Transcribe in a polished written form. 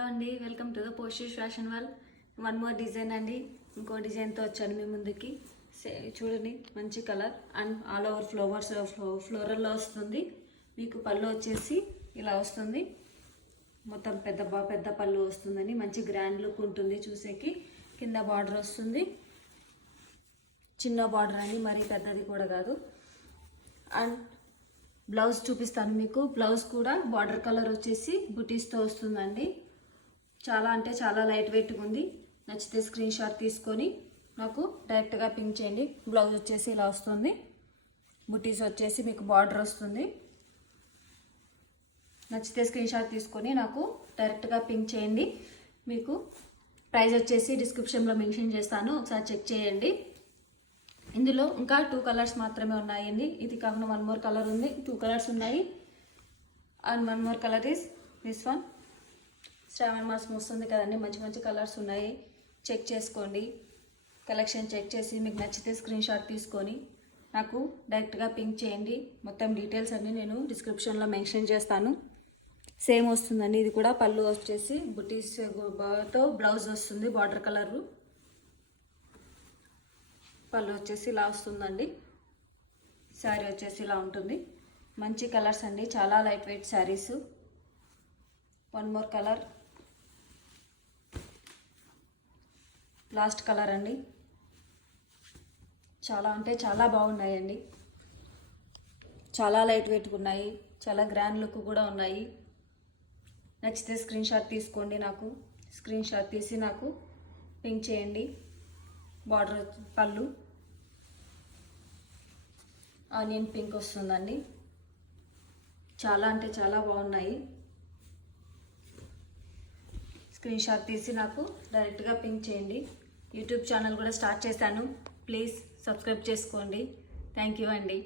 Hello అండి, welcome to the Postish fashion wall. One more design అండి. ఇంకో డిజైన్తో వచ్చాను మీ ముందుకి. చూడండి, మంచి కలర్ అండ్ ఆల్ ఓవర్ ఫ్లోరల్లో వస్తుంది. మీకు పళ్ళు వచ్చేసి ఇలా వస్తుంది. మొత్తం పెద్ద పళ్ళు వస్తుందండి. మంచి గ్రాండ్ లుక్ ఉంటుంది చూసేకి. కింద బార్డర్ వస్తుంది, చిన్న బార్డర్ అండి, మరీ పెద్దది కూడా కాదు. అండ్ బ్లౌజ్ చూపిస్తాను మీకు. బ్లౌజ్ కూడా బార్డర్ కలర్ వచ్చేసి బుటీస్తో వస్తుందండి. చాలా అంటే చాలా లైట్ వెయిట్గా ఉంది. నచ్చితే స్క్రీన్ షాట్ తీసుకొని నాకు డైరెక్ట్గా పింక్ చేయండి. బ్లౌజ్ వచ్చేసి ఇలా వస్తుంది. బుటీస్ వచ్చేసి మీకు బార్డర్ వస్తుంది. నచ్చితే స్క్రీన్ షాట్ తీసుకొని నాకు డైరెక్ట్గా పింక్ చేయండి. మీకు ప్రైస్ వచ్చేసి డిస్క్రిప్షన్లో మెన్షన్ చేస్తాను, ఒకసారి చెక్ చేయండి. ఇందులో ఇంకా 2 కలర్స్ మాత్రమే ఉన్నాయండి. ఇది కాకుండా 1 మోర్ కలర్ ఉంది. 2 కలర్స్ ఉన్నాయి. And 1 more colour is this one. శ్రావణ మాసం వస్తుంది కదండి, మంచి మంచి కలర్స్ ఉన్నాయి. చెక్ చేసుకోండి, కలెక్షన్ చెక్ చేసి మీకు నచ్చితే స్క్రీన్ షాట్ తీసుకొని నాకు డైరెక్ట్గా పింక్ చేయండి. మొత్తం డీటెయిల్స్ అన్నీ నేను డిస్క్రిప్షన్లో మెన్షన్ చేస్తాను. సేమ్ వస్తుందండి. ఇది కూడా పళ్ళు వచ్చేసి బుటీస్తో బ్లౌజ్ వస్తుంది. బార్డర్ కలరు పళ్ళు వచ్చేసి ఇలా వస్తుందండి. శారీ వచ్చేసి ఇలా ఉంటుంది. మంచి కలర్స్ అండి, చాలా light weight saris. 1 more colour, last colour అండి. చాలా అంటే చాలా బాగున్నాయండి. చాలా లైట్ వెయిట్గా ఉన్నాయి, చాలా గ్రాండ్ లుక్ కూడా ఉన్నాయి. నచ్చితే స్క్రీన్ షాట్ తీసుకోండి. నాకు స్క్రీన్ షాట్ తీసి నాకు పింక్ చేయండి. బార్డర్ పళ్ళు ఆనియన్ పింక్ వస్తుందండి. చాలా అంటే చాలా బాగున్నాయి. స్క్రీన్ షాట్ తీసి నాకు డైరెక్ట్గా పింక్ చేయండి. యూట్యూబ్ ఛానల్ కూడా స్టార్ట్ చేశాను, ప్లీజ్ సబ్స్క్రైబ్ చేసుకోండి. థ్యాంక్ యూ అండి.